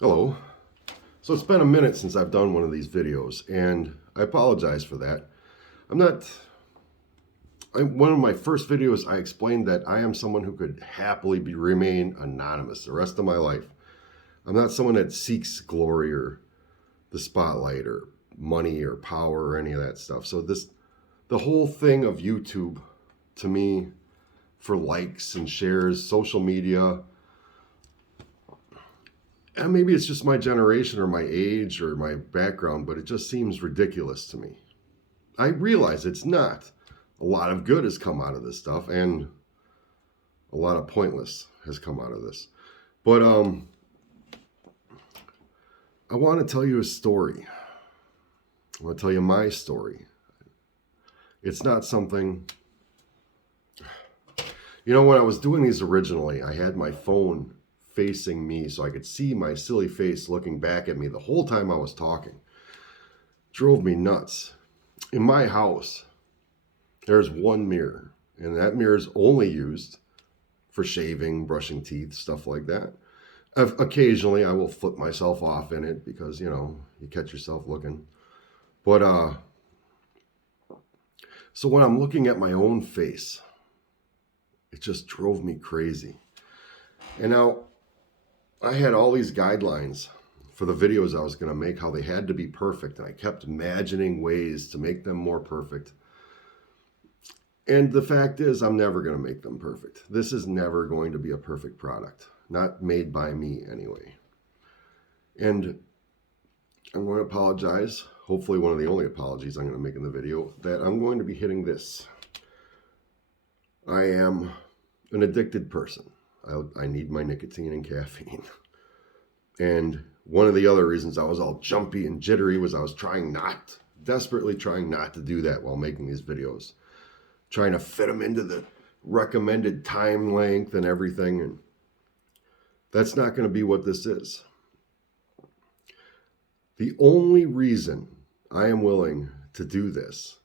Hello. So it's been a minute since I've done one of these videos, and I apologize for that. I'm not. One of my first videos, I explained that I am someone who could happily remain anonymous the rest of my life. I'm not someone that seeks glory or the spotlight or money or power or any of that stuff. So the whole thing of YouTube, to me, for likes and shares, social media, and maybe it's just my generation or my age or my background, but it just seems ridiculous to me. I realize it's not. A lot of good has come out of this stuff, and a lot of pointless has come out of this. But I want to tell you a story. I want to tell you my story. It's not something. When I was doing these originally, I had my phone facing me so I could see my silly face looking back at me the whole time I was talking. Drove me nuts. In my house, there's one mirror, and that mirror is only used for shaving, brushing teeth, stuff like that. Occasionally, I will flip myself off in it because, you catch yourself looking. But, so when I'm looking at my own face, it just drove me crazy. And now, I had all these guidelines for the videos I was going to make, how they had to be perfect, and I kept imagining ways to make them more perfect. And the fact is, I'm never going to make them perfect. This is never going to be a perfect product. Not made by me, anyway. And I'm going to apologize, hopefully one of the only apologies I'm going to make in the video, that I'm going to be hitting this. I am an addicted person. I need my nicotine and caffeine. And one of the other reasons I was all jumpy and jittery was I was desperately trying not to do that while making these videos. Trying to fit them into the recommended time length and everything. And that's not going to be what this is. The only reason I am willing to do this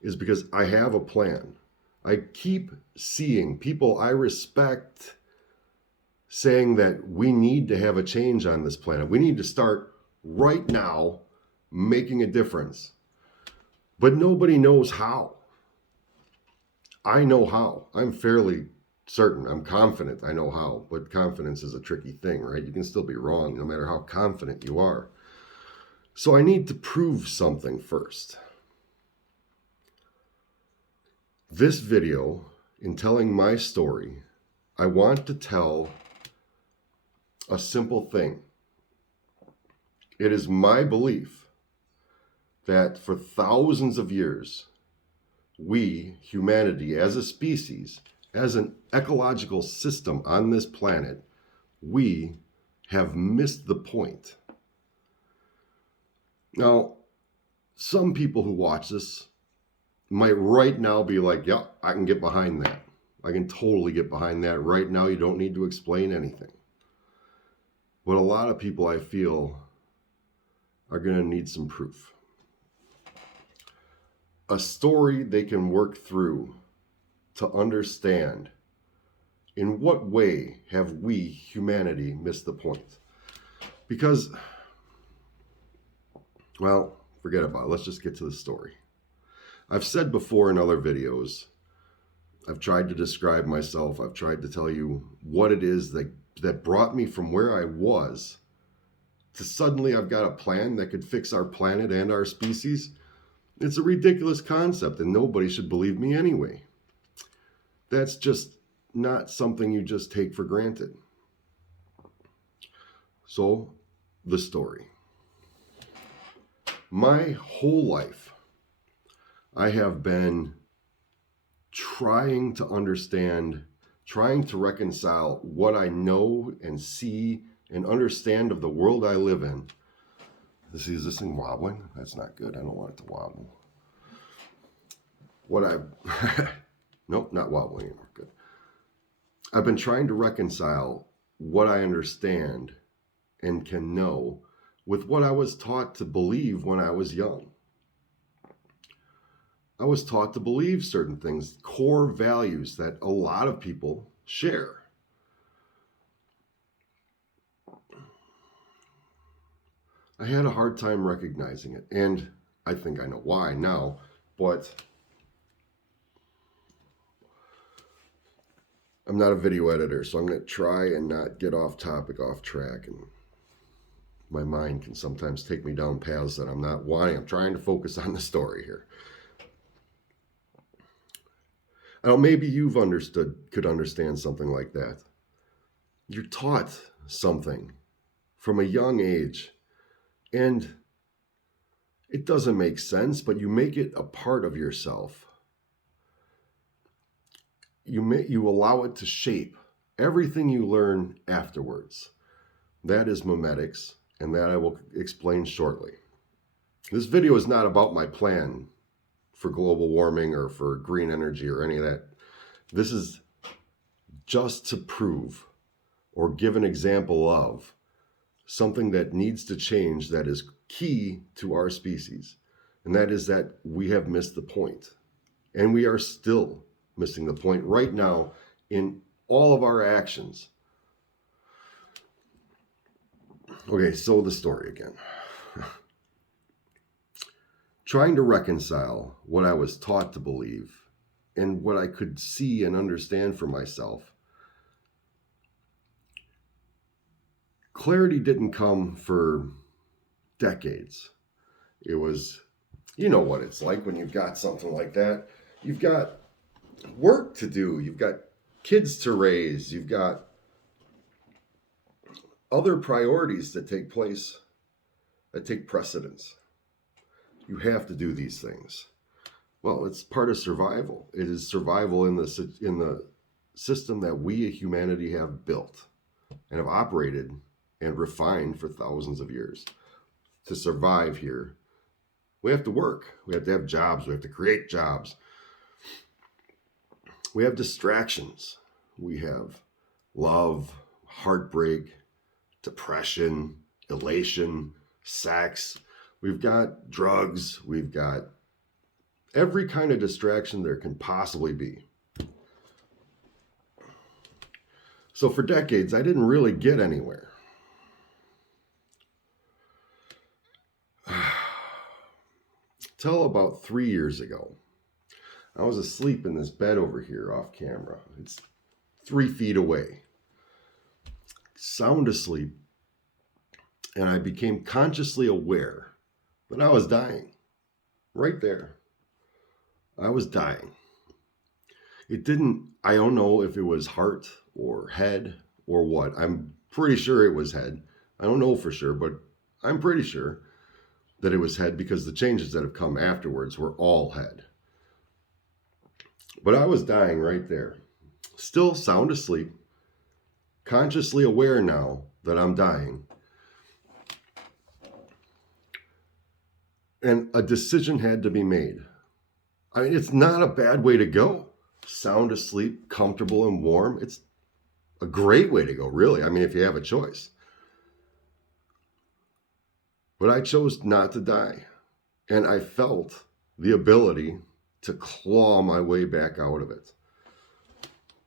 is because I have a plan. I keep seeing people I respect saying that we need to have a change on this planet. We need to start right now making a difference. But nobody knows how. I know how. I'm fairly certain. I'm confident I know how. But confidence is a tricky thing, right? You can still be wrong no matter how confident you are. So I need to prove something first. This video, in telling my story, I want to tell a simple thing. It is my belief that for thousands of years, we, humanity, as a species, as an ecological system on this planet, we have missed the point. Now, some people who watch this might right now be like, yeah, I can get behind that. I can totally get behind that. Right now, you don't need to explain anything. But a lot of people, I feel, are going to need some proof. A story they can work through to understand in what way have we, humanity, missed the point. Because, well, forget about it. Let's just get to the story. I've said before in other videos, I've tried to describe myself. I've tried to tell you what it is that brought me from where I was to suddenly I've got a plan that could fix our planet and our species. It's a ridiculous concept, and nobody should believe me anyway. That's just not something you just take for granted. So, the story. My whole life, I have been trying to understand, trying to reconcile what I know and see and understand of the world I live in. Is this thing wobbling? That's not good. I don't want it to wobble. Nope, not wobbling anymore. Good. I've been trying to reconcile what I understand and can know with what I was taught to believe when I was young. I was taught to believe certain things, core values that a lot of people share. I had a hard time recognizing it. And I think I know why now, but I'm not a video editor, so I'm going to try and not get off topic, off track. And my mind can sometimes take me down paths that I'm not wanting. I'm trying to focus on the story here. I don't know, maybe you've could understand something like that. You're taught something from a young age, and it doesn't make sense, but you make it a part of yourself. You allow it to shape everything you learn afterwards. That is memetics, and that I will explain shortly. This video is not about my plan for global warming or for green energy or any of that. This is just to prove or give an example of something that needs to change that is key to our species. And that is that we have missed the point. And we are still missing the point right now in all of our actions. Okay, so the story again. Trying to reconcile what I was taught to believe and what I could see and understand for myself. Clarity didn't come for decades. It was, you know what it's like when you've got something like that. You've got work to do. You've got kids to raise. You've got other priorities that take place, that take precedence. You have to do these things. Well, it's part of survival. It is survival in the system that we, humanity, have built and have operated and refined for thousands of years. To survive here, we have to work. We have to have jobs. We have to create jobs. We have distractions. We have love, heartbreak, depression, elation, sex. We've got drugs. We've got every kind of distraction there can possibly be. So for decades, I didn't really get anywhere. Till about 3 years ago, I was asleep in this bed over here off camera. It's 3 feet away. Sound asleep. And I became consciously aware that I was dying. Right there. I was dying. I don't know if it was heart or head or what. I'm pretty sure it was head. I don't know for sure, but I'm pretty sure that it was head because the changes that have come afterwards were all head. But I was dying right there. Still sound asleep. Consciously aware now that I'm dying. And a decision had to be made. I mean, it's not a bad way to go. Sound asleep, comfortable and warm. It's a great way to go, really. I mean, if you have a choice. But I chose not to die. And I felt the ability to claw my way back out of it.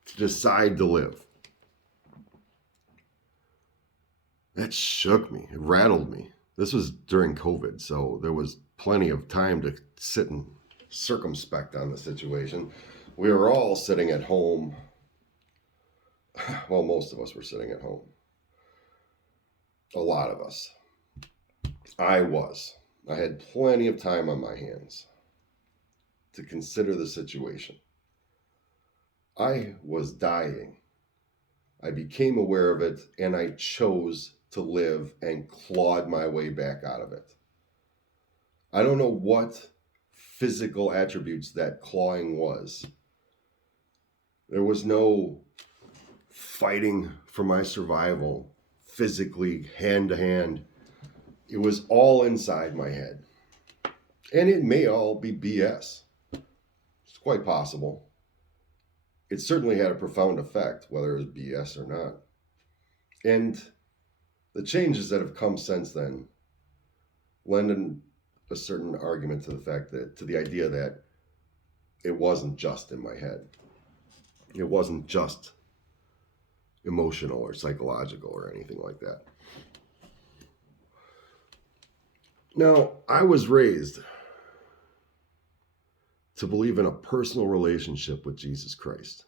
To decide to live. That shook me. It rattled me. This was during COVID, so there was plenty of time to sit and circumspect on the situation. We were all sitting at home. Well, most of us were sitting at home. A lot of us. I was. I had plenty of time on my hands to consider the situation. I was dying. I became aware of it, and I chose to live and clawed my way back out of it. I don't know what physical attributes that clawing was. There was no fighting for my survival physically, hand to hand. It was all inside my head. And it may all be BS. It's quite possible. It certainly had a profound effect, whether it was BS or not. And the changes that have come since then lend a certain argument to the fact that, to the idea that it wasn't just in my head. It wasn't just emotional or psychological or anything like that. Now, I was raised to believe in a personal relationship with Jesus Christ,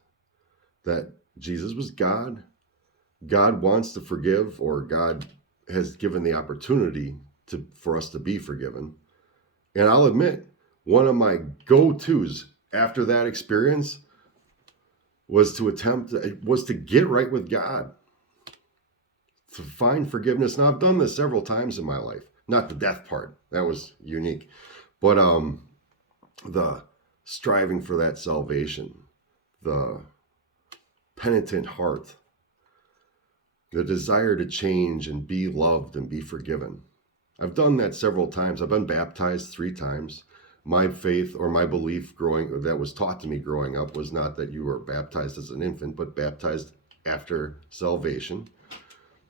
that Jesus was God. God wants to forgive, or God has given the opportunity for us to be forgiven. And I'll admit, one of my go-tos after that experience was to get right with God, to find forgiveness. Now, I've done this several times in my life. Not the death part. That was unique. But the striving for that salvation, the penitent heart, the desire to change and be loved and be forgiven. I've done that several times. I've been baptized 3 times. My faith, or my belief that was taught to me growing up, was not that you were baptized as an infant, but baptized after salvation.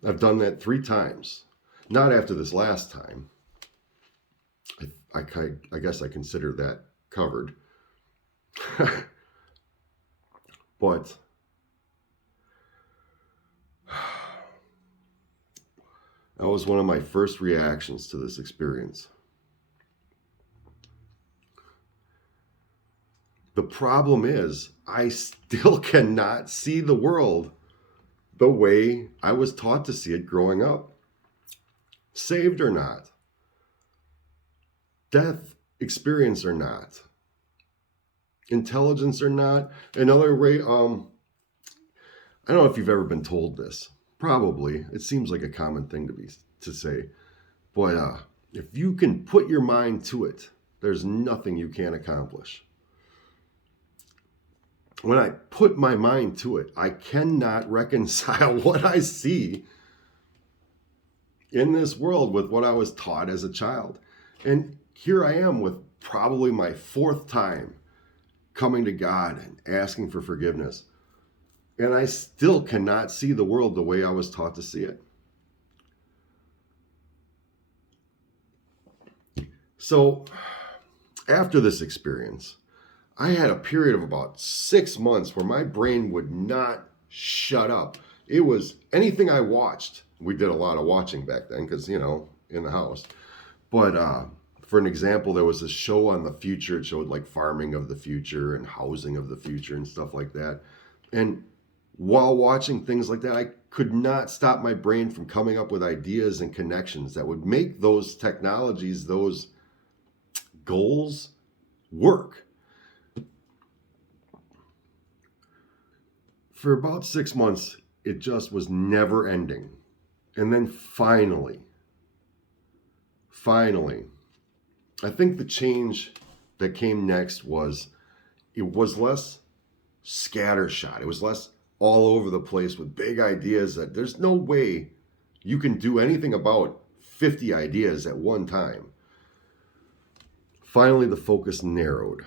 I've done that 3 times. Not after this last time. I guess I consider that covered. But that was one of my first reactions to this experience. The problem is, I still cannot see the world the way I was taught to see it growing up. Saved or not, death experience or not, intelligence or not. Another way, I don't know if you've ever been told this. Probably. It seems like a common thing to say. But if you can put your mind to it, there's nothing you can't accomplish. When I put my mind to it, I cannot reconcile what I see in this world with what I was taught as a child. And here I am with probably my 4th time coming to God and asking for forgiveness. And I still cannot see the world the way I was taught to see it. So after this experience, I had a period of about 6 months where my brain would not shut up. It was anything I watched. We did a lot of watching back then because, in the house. But for an example, there was a show on the future. It showed like farming of the future and housing of the future and stuff like that. And while watching things like that, I could not stop my brain from coming up with ideas and connections that would make those technologies, those goals, work. For about 6 months, it just was never ending. And then finally, I think the change that came next was, it was less scattershot. It was less all over the place with big ideas that there's no way you can do anything about 50 ideas at one time. Finally, the focus narrowed.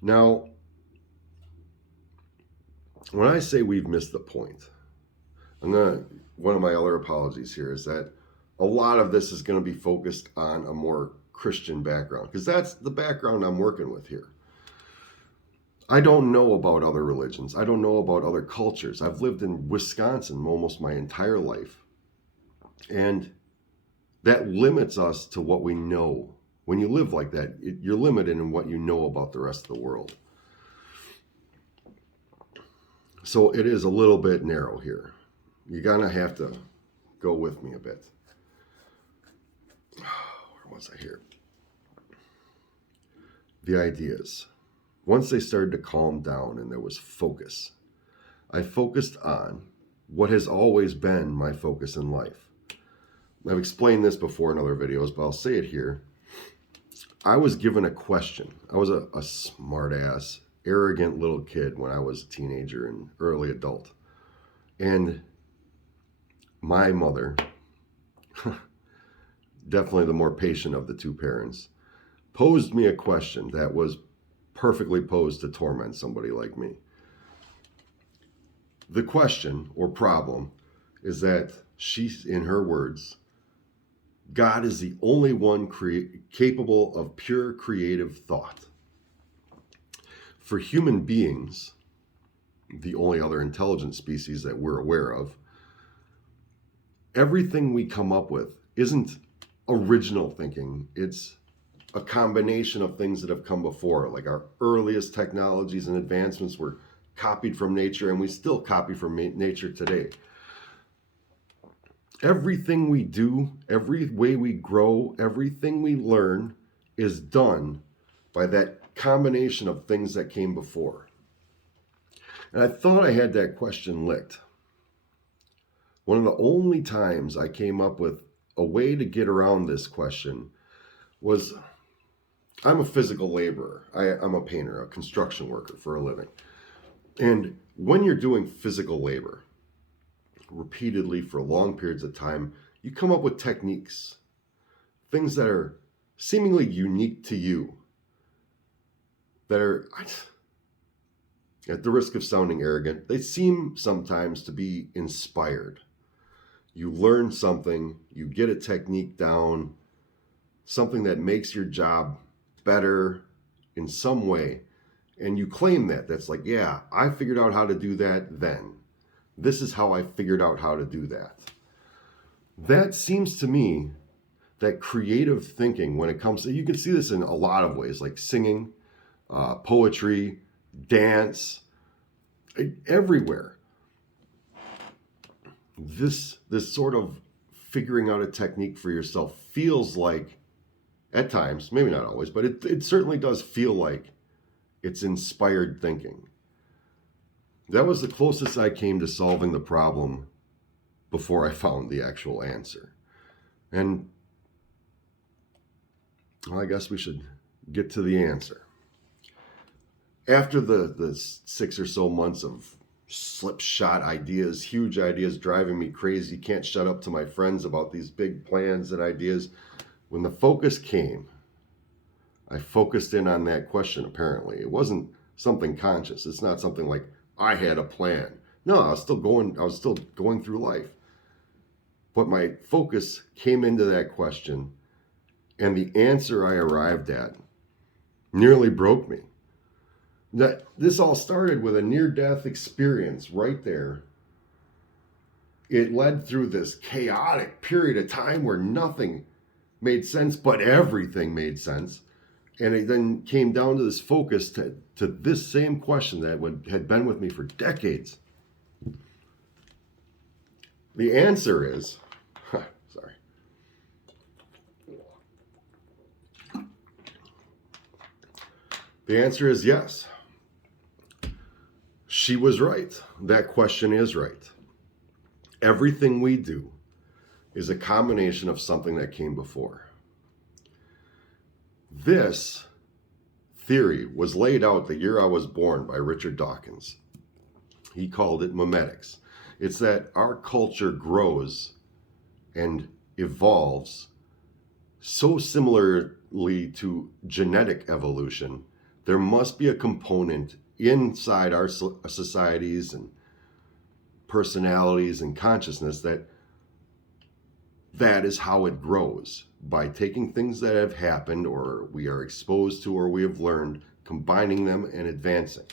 Now, when I say we've missed the point, one of my other apologies here is that a lot of this is going to be focused on a more Christian background, because that's the background I'm working with here. I don't know about other religions. I don't know about other cultures. I've lived in Wisconsin almost my entire life. And that limits us to what we know. When you live like that, you're limited in what you know about the rest of the world. So it is a little bit narrow here. You're going to have to go with me a bit. Where was I here? The ideas. Once they started to calm down and there was focus, I focused on what has always been my focus in life. I've explained this before in other videos, but I'll say it here. I was given a question. I was a smart-ass, arrogant little kid when I was a teenager and early adult. And my mother, definitely the more patient of the 2 parents, posed me a question that was perfectly posed to torment somebody like me. The question or problem is that she, in her words, God is the only one capable of pure creative thought. For human beings, the only other intelligent species that we're aware of, everything we come up with isn't original thinking. It's a combination of things that have come before. Like our earliest technologies and advancements were copied from nature, and we still copy from nature today. Everything we do, every way we grow, everything we learn is done by that combination of things that came before. And I thought I had that question licked. One of the only times I came up with a way to get around this question was, I'm a physical laborer. I'm a painter, a construction worker for a living. And when you're doing physical labor repeatedly for long periods of time, you come up with techniques, things that are seemingly unique to you, that are, at the risk of sounding arrogant, they seem sometimes to be inspired. You learn something, you get a technique down, something that makes your job better in some way, and you claim that. That's like, yeah, I figured out how to do that then. This is how I figured out how to do that. That seems to me that creative thinking, when it comes to, you can see this in a lot of ways, like singing, poetry, dance, everywhere. This sort of figuring out a technique for yourself feels like, at times, maybe not always, but it certainly does feel like it's inspired thinking. That was the closest I came to solving the problem before I found the actual answer. And well, I guess we should get to the answer. After the 6 or so months of slipshod ideas, huge ideas driving me crazy, can't shut up to my friends about these big plans and ideas, when the focus came, I focused in on that question, apparently. It wasn't something conscious. It's not something like I had a plan. No, I was still going through life. But my focus came into that question, and the answer I arrived at nearly broke me. This all started with a near-death experience right there. It led through this chaotic period of time where nothing made sense, but everything made sense. And it then came down to this focus to this same question that had been with me for decades. The answer is, sorry. The answer is yes. She was right. That question is right. Everything we do is a combination of something that came before. This theory was laid out the year I was born by Richard Dawkins. He called it memetics. It's that our culture grows and evolves so similarly to genetic evolution. There must be a component inside our societies and personalities and consciousness that is how it grows, by taking things that have happened or we are exposed to or we have learned, combining them and advancing.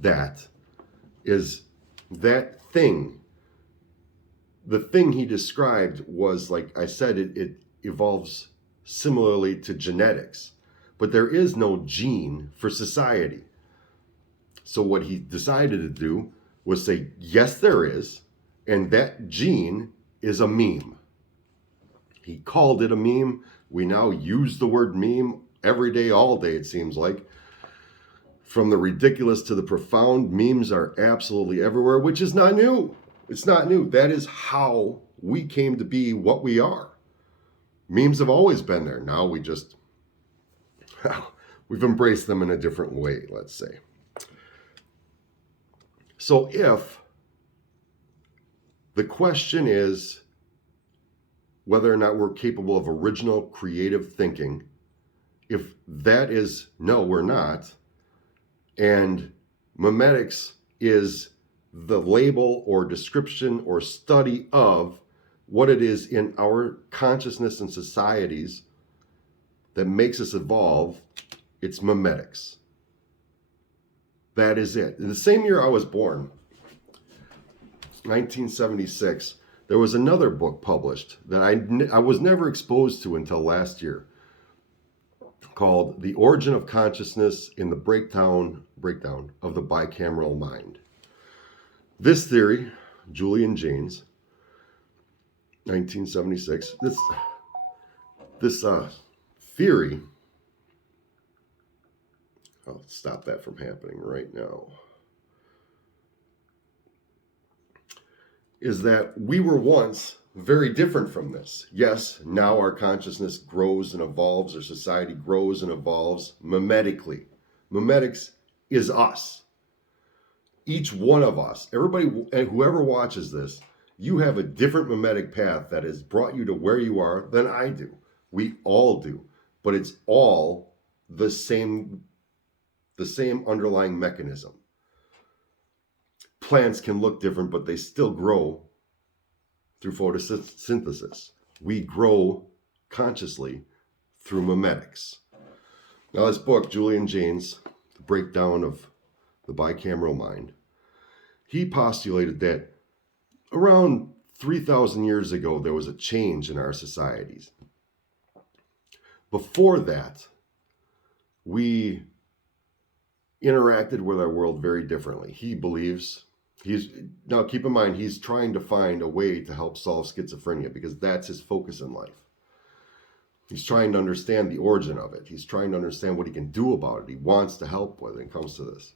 That is that thing. The thing he described was, like I said, it evolves similarly to genetics, but there is no gene for society. So what he decided to do was say, yes, there is, and that gene is a meme. He called it a meme. We now use the word meme every day, all day, it seems like. From the ridiculous to the profound, memes are absolutely everywhere, which is not new. It's not new. That is how we came to be what we are. Memes have always been there. Now we've embraced them in a different way, let's say. So if the question is whether or not we're capable of original creative thinking, if that is no, we're not, and memetics is the label or description or study of what it is in our consciousness and societies that makes us evolve, it's memetics. That is it. In the same year I was born, 1976, There was another book published that I was never exposed to until last year, called The Origin of Consciousness in the Breakdown of the Bicameral Mind. This theory, Julian Jaynes, 1976, this theory, I'll stop that from happening right now, is that we were once very different from this. Yes, now our consciousness grows and evolves, our society grows and evolves mimetically. Mimetics is us. Each one of us, everybody, and whoever watches this, you have a different mimetic path that has brought you to where you are than I do. We all do, but it's all the same underlying mechanism. Plants can look different, but they still grow through photosynthesis. We grow consciously through mimetics. Now, this book, Julian Jaynes, The Breakdown of the Bicameral Mind, he postulated that around 3,000 years ago, there was a change in our societies. Before that, we interacted with our world very differently. He believes, now keep in mind, he's trying to find a way to help solve schizophrenia because that's his focus in life. He's trying to understand the origin of it. He's trying to understand what he can do about it. He wants to help when it comes to this.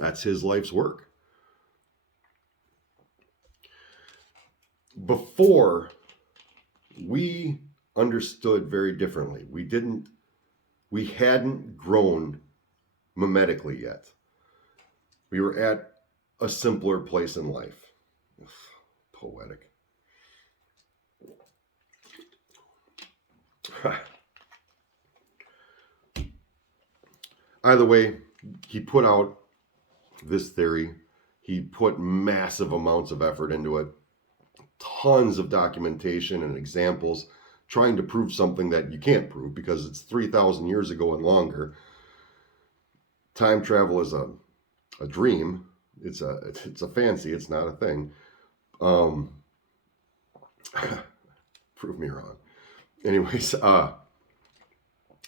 That's his life's work. Before, we understood very differently. We hadn't grown mimetically yet. We were at a simpler place in life. Ugh, poetic. Either way, he put out this theory. He put massive amounts of effort into it. Tons of documentation and examples trying to prove something that you can't prove because it's 3,000 years ago and longer. Time travel is a dream. It's a fancy. It's not a thing. Prove me wrong. Anyways, so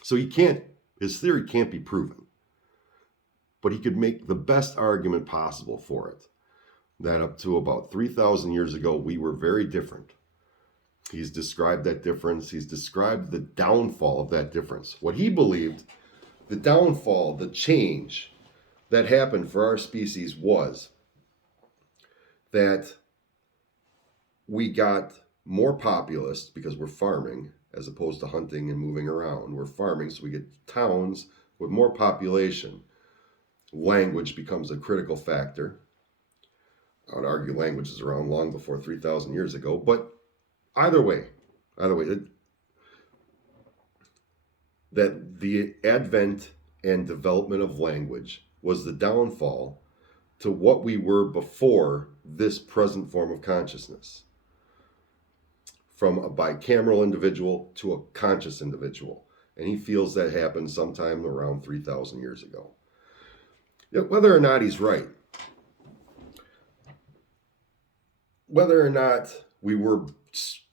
his theory can't be proven, but he could make the best argument possible for it. That up to about 3,000 years ago, we were very different. He's described that difference. He's described the downfall of that difference. What he believed, the downfall, the change that happened for our species was that we got more populous because we're farming as opposed to hunting and moving around. We're farming, so we get towns with more population. Language becomes a critical factor. I would argue language is around long before 3,000 years ago, but either way, that the advent and development of language was the downfall to what we were before this present form of consciousness. From a bicameral individual to a conscious individual. And he feels that happened sometime around 3,000 years ago. Yet whether or not he's right, whether or not we were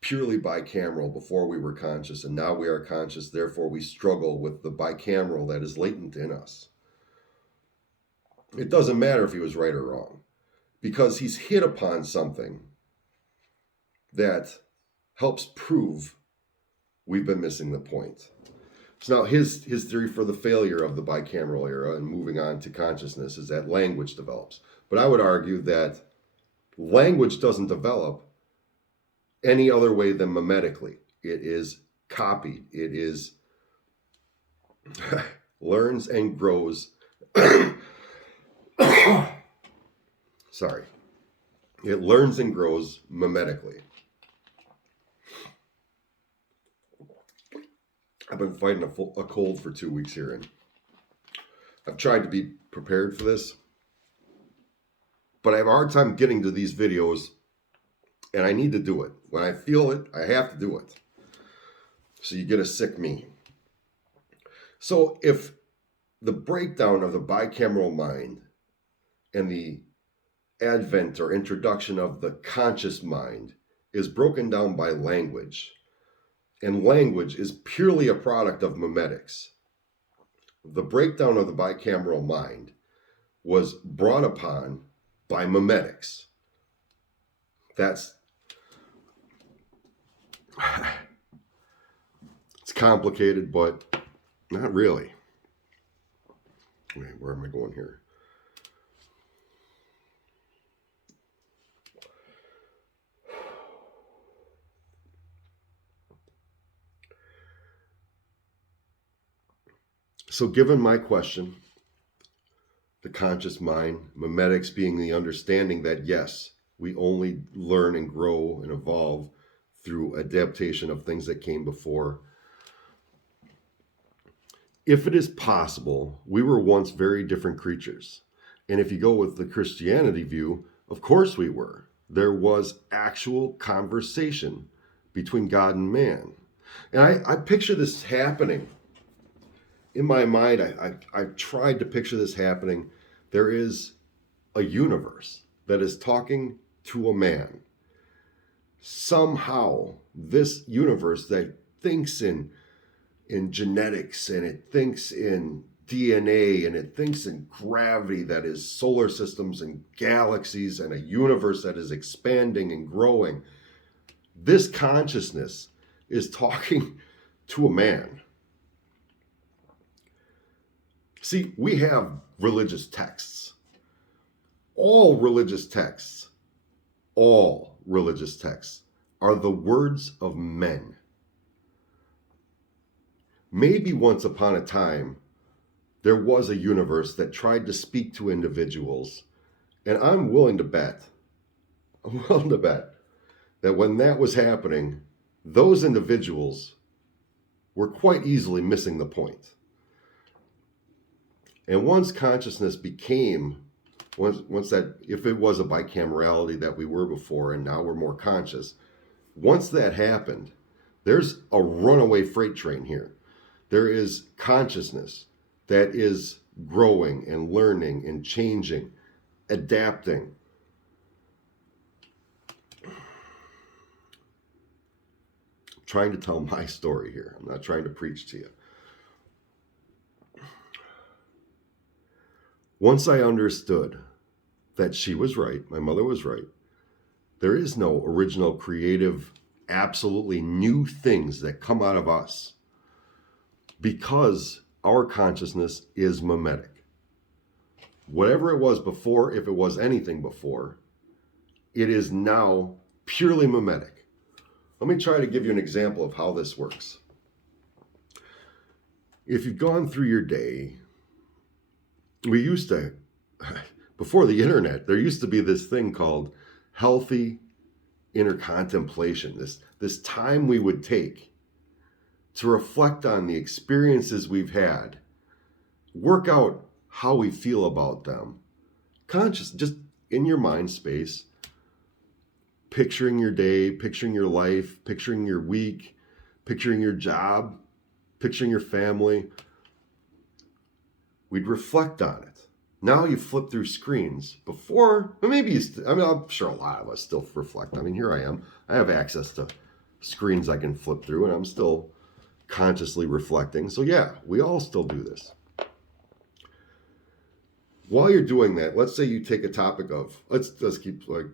purely bicameral before we were conscious and now we are conscious, therefore we struggle with the bicameral that is latent in us. It doesn't matter if he was right or wrong, because he's hit upon something that helps prove we've been missing the point. So now his theory for the failure of the bicameral era and moving on to consciousness is that language develops. But I would argue that language doesn't develop any other way than mimetically. It is copied. It is learns and grows. Sorry. It learns and grows mimetically. I've been fighting a cold for 2 weeks here, and I've tried to be prepared for this, but I have a hard time getting to these videos, and I need to do it. When I feel it, I have to do it. So you get a sick me. So if the breakdown of the bicameral mind and the advent or introduction of the conscious mind is broken down by language, and language is purely a product of memetics. The breakdown of the bicameral mind was brought upon by memetics. It's complicated, but not really. Wait, where am I going here? So given my question, the conscious mind, memetics being the understanding that yes, we only learn and grow and evolve through adaptation of things that came before. If it is possible, we were once very different creatures. And if you go with the Christianity view, of course we were. There was actual conversation between God and man. And I picture this happening. In my mind, I tried to picture this happening. There is a universe that is talking to a man. Somehow, this universe that thinks in genetics, and it thinks in DNA, and it thinks in gravity, that is solar systems and galaxies and a universe that is expanding and growing. This consciousness is talking to a man. See, we have religious texts. All religious texts are the words of men. Maybe once upon a time, there was a universe that tried to speak to individuals. And I'm willing to bet that when that was happening, those individuals were quite easily missing the point. And once consciousness became, once that, if it was a bicamerality that we were before and now we're more conscious, once that happened, there's a runaway freight train here. There is consciousness that is growing and learning and changing, adapting. I'm trying to tell my story here. I'm not trying to preach to you. Once I understood that she was right, my mother was right, there is no original, creative, absolutely new things that come out of us because our consciousness is memetic. Whatever it was before, if it was anything before, it is now purely memetic. Let me try to give you an example of how this works. If you've gone through your day, we used to, before the internet, there used to be this thing called healthy inner contemplation, this time we would take to reflect on the experiences we've had, work out how we feel about them, conscious, just in your mind space, picturing your day, picturing your life, picturing your week, picturing your job, picturing your family. We'd reflect on it. Now you flip through screens. Before, maybe I'm sure a lot of us still reflect. I mean, here I am. I have access to screens I can flip through, and I'm still consciously reflecting. So yeah, we all still do this. While you're doing that, let's say you take a topic of, let's keep like,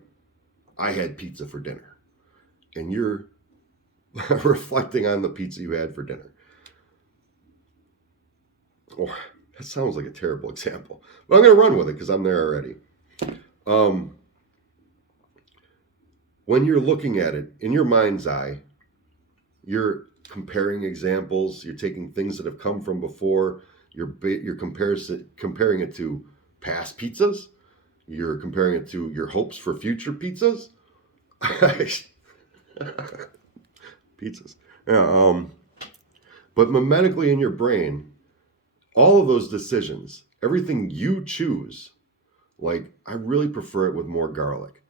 I had pizza for dinner, and you're reflecting on the pizza you had for dinner. Or that sounds like a terrible example, but I'm going to run with it because I'm there already. When you're looking at it in your mind's eye, you're comparing examples. You're taking things that have come from before. You're comparing it to past pizzas. You're comparing it to your hopes for future pizzas. Pizzas. Yeah, but memetically in your brain, all of those decisions, everything you choose, like, I really prefer it with more garlic.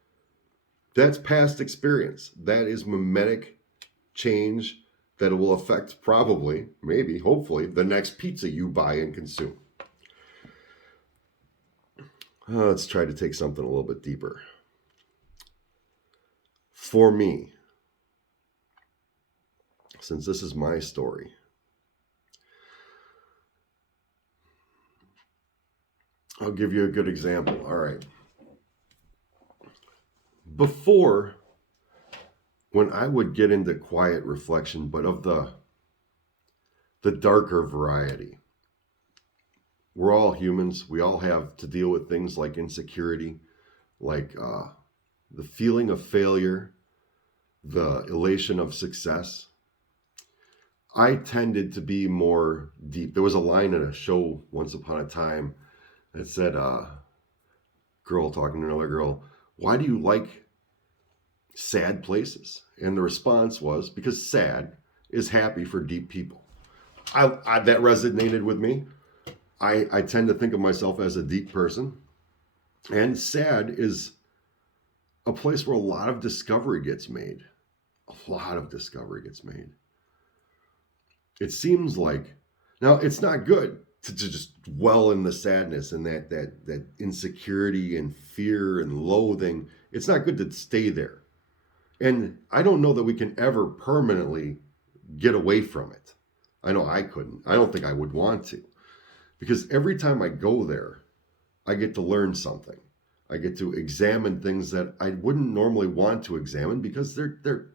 That's past experience. That is memetic change that it will affect probably, maybe, hopefully, the next pizza you buy and consume. Let's try to take something a little bit deeper. For me, since this is my story. I'll give you a good example. All right. Before, when I would get into quiet reflection, but of the darker variety, we're all humans. We all have to deal with things like insecurity, like the feeling of failure, the elation of success. I tended to be more deep. There was a line in a show once upon a time that said, girl talking to another girl, why do you like sad places? And the response was, because sad is happy for deep people. That resonated with me. I tend to think of myself as a deep person. And sad is a place where a lot of discovery gets made. A lot of discovery gets made. It seems like, now it's not good to just dwell in the sadness and that insecurity and fear and loathing. It's not good to stay there. And I don't know that we can ever permanently get away from it. I know I couldn't. I don't think I would want to. Because every time I go there, I get to learn something. I get to examine things that I wouldn't normally want to examine because they're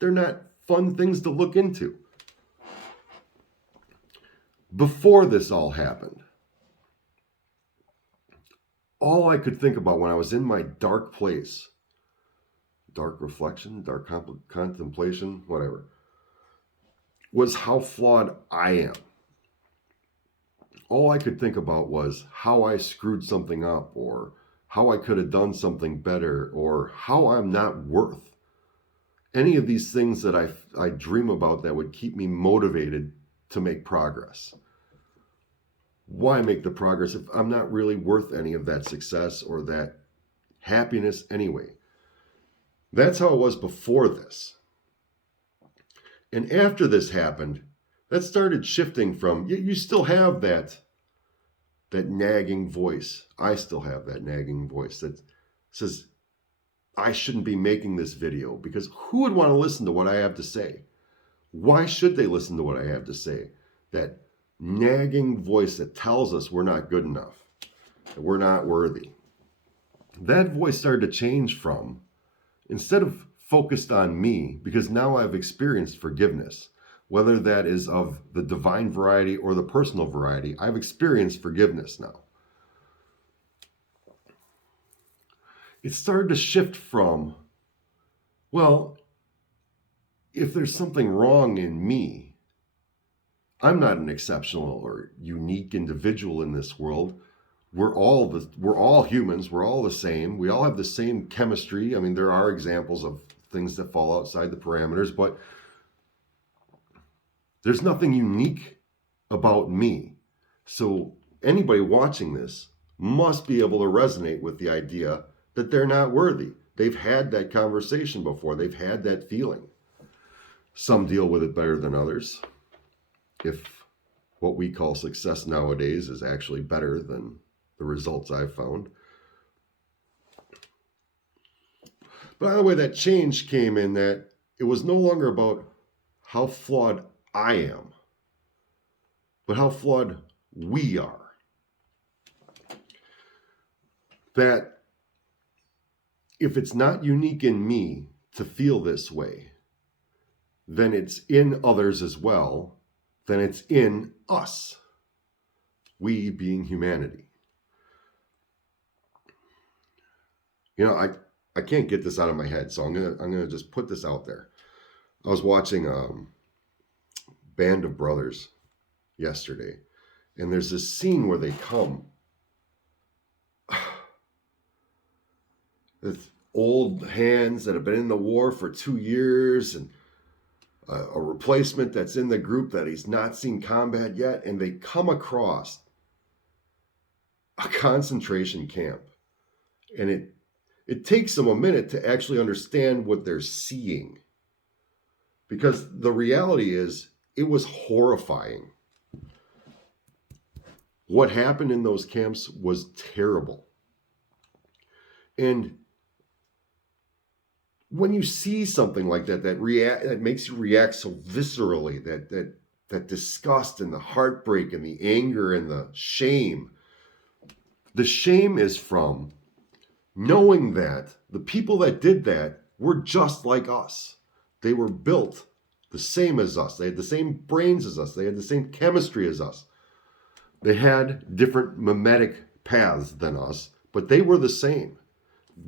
not fun things to look into. Before this all happened, all I could think about when I was in my dark place, dark reflection, dark contemplation, whatever, was how flawed I am. All I could think about was how I screwed something up, or how I could have done something better, or how I'm not worth any of these things that I dream about that would keep me motivated to make progress. Why make the progress if I'm not really worth any of that success or that happiness anyway? That's how it was before this. And after this happened, that started shifting from, you still have that nagging voice. I still have that nagging voice that says, I shouldn't be making this video, because who would want to listen to what I have to say? Why should they listen to what I have to say? That nagging voice that tells us we're not good enough, that we're not worthy. That voice started to change from, instead of focused on me, because now I've experienced forgiveness, whether that is of the divine variety or the personal variety, I've experienced forgiveness now. It started to shift from, well, if there's something wrong in me, I'm not an exceptional or unique individual in this world. We're all humans. We're all the same. We all have the same chemistry. I mean, there are examples of things that fall outside the parameters, but there's nothing unique about me. So anybody watching this must be able to resonate with the idea that they're not worthy. They've had that conversation before. They've had that feeling. Some deal with it better than others. If what we call success nowadays is actually better than the results I've found. But by the way, that change came in that it was no longer about how flawed I am, but how flawed we are. That if it's not unique in me to feel this way, then it's in others as well, then it's in us, we being humanity. You know, I can't get this out of my head, so I'm gonna just put this out there. I was watching Band of Brothers yesterday, and there's this scene where they come with old hands that have been in the war for 2 years, and a replacement that's in the group that he's not seen combat yet, and they come across a concentration camp, and it takes them a minute to actually understand what they're seeing, because the reality is it was horrifying. What happened in those camps was terrible. And when you see something like that, that makes you react so viscerally, that disgust and the heartbreak and the anger and the shame. The shame is from knowing that the people that did that were just like us. They were built the same as us. They had the same brains as us. They had the same chemistry as us. They had different mimetic paths than us, but they were the same.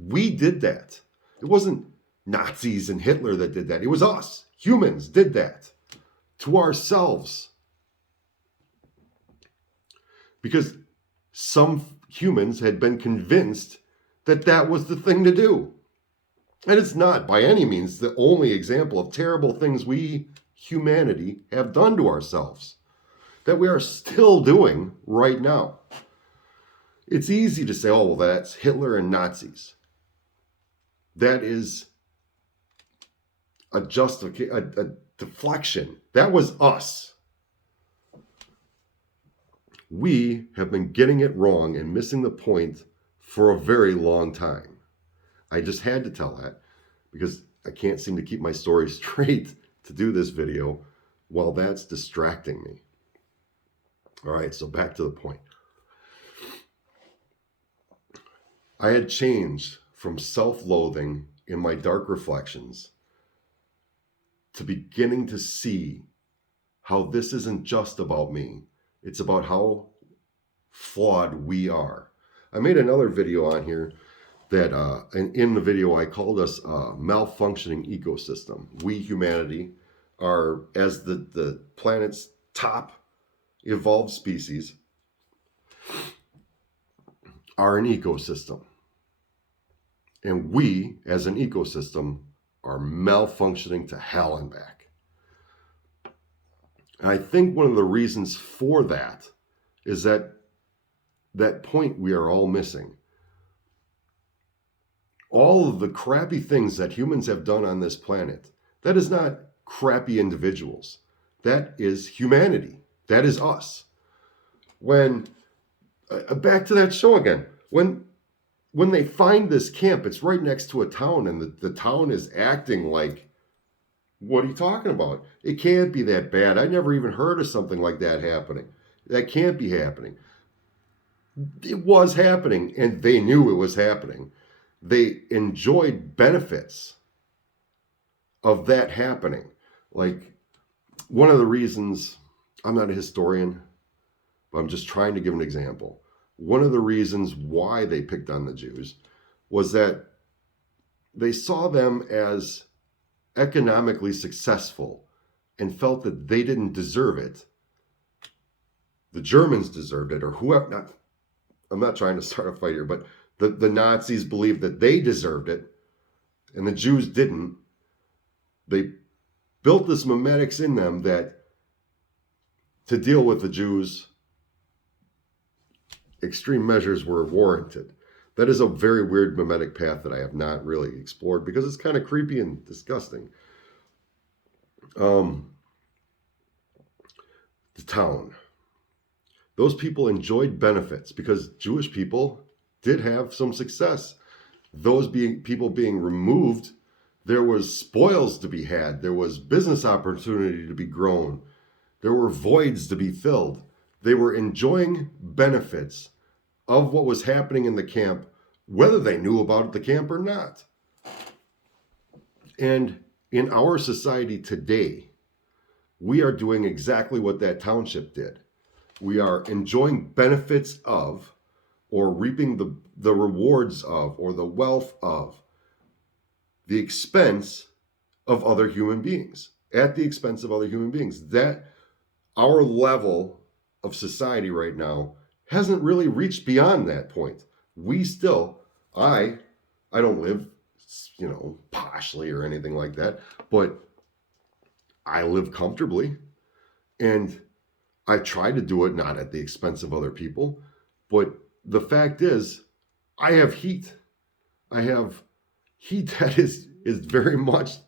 We did that. It wasn't Nazis and Hitler that did that. It was us. Humans did that to ourselves. Because some humans had been convinced that that was the thing to do. And it's not by any means the only example of terrible things we, humanity, have done to ourselves that we are still doing right now. It's easy to say, oh, well, that's Hitler and Nazis. That is a deflection. That was us. We have been getting it wrong and missing the point for a very long time. I just had to tell that because I can't seem to keep my story straight to do this video while that's distracting me. All right, so back to the point. I had changed from self-loathing in my dark reflections to beginning to see how this isn't just about me. It's about how flawed we are. I made another video on here that, and in the video I called us a malfunctioning ecosystem. We, humanity, are, as the planet's top evolved species, are an ecosystem. And we, as an ecosystem, are malfunctioning to hell and back. And I think one of the reasons for that is that point we are all missing. All of the crappy things that humans have done on this planet, that is not crappy individuals. That is humanity. That is us. When, back to that show again, when they find this camp, it's right next to a town, and the town is acting like, what are you talking about? It can't be that bad. I never even heard of something like that happening. That can't be happening. It was happening, and they knew it was happening. They enjoyed benefits of that happening. Like, one of the reasons, I'm not a historian, but I'm just trying to give an example. One of the reasons why they picked on the Jews was that they saw them as economically successful and felt that they didn't deserve it. The Germans deserved it, or whoever. I'm not trying to start a fight here, but the Nazis believed that they deserved it and the Jews didn't. They built this mimetics in them that to deal with the Jews, extreme measures were warranted. That is a very weird mimetic path that I have not really explored because it's kind of creepy and disgusting. The town. Those people enjoyed benefits because Jewish people did have some success. Those people being removed, there was spoils to be had. There was business opportunity to be grown. There were voids to be filled. They were enjoying benefits of what was happening in the camp, whether they knew about the camp or not. And in our society today, we are doing exactly what that township did. We are enjoying benefits of, or reaping the rewards of, or the wealth of, the expense of other human beings, at the expense of other human beings. That our level of society right now hasn't really reached beyond that point. We still, I don't live, poshly or anything like that, but I live comfortably, and I try to do it not at the expense of other people. But the fact is, I have heat. I have heat that is very much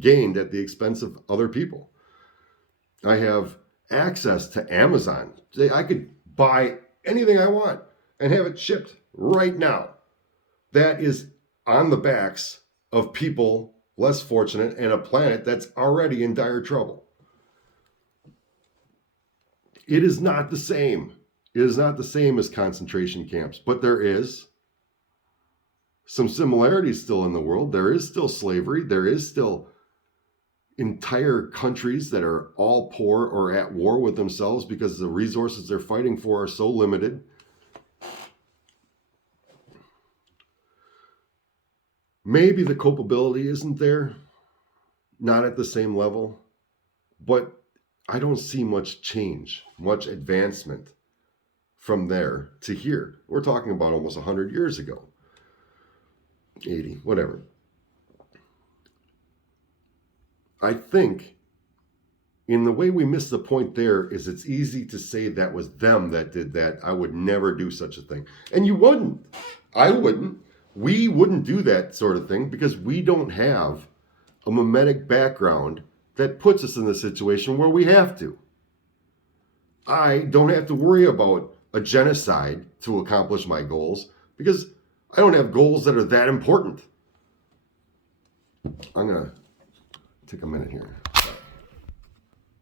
gained at the expense of other people. I have access to Amazon. I could buy anything I want and have it shipped right now. That is on the backs of people less fortunate, and a planet that's already in dire trouble. It is not the same. It is not the same as concentration camps, but there is some similarities still in the world. There is still slavery. There is still entire countries that are all poor or at war with themselves because the resources they're fighting for are so limited. Maybe the culpability isn't there, not at the same level, but I don't see much change, much advancement from there to here. We're talking about almost 100 years ago, 80, whatever. I think in the way we miss the point there is it's easy to say that was them that did that. I would never do such a thing. And you wouldn't. I wouldn't. We wouldn't do that sort of thing because we don't have a mimetic background that puts us in the situation where we have to. I don't have to worry about a genocide to accomplish my goals because I don't have goals that are that important. I'm going to take a minute here.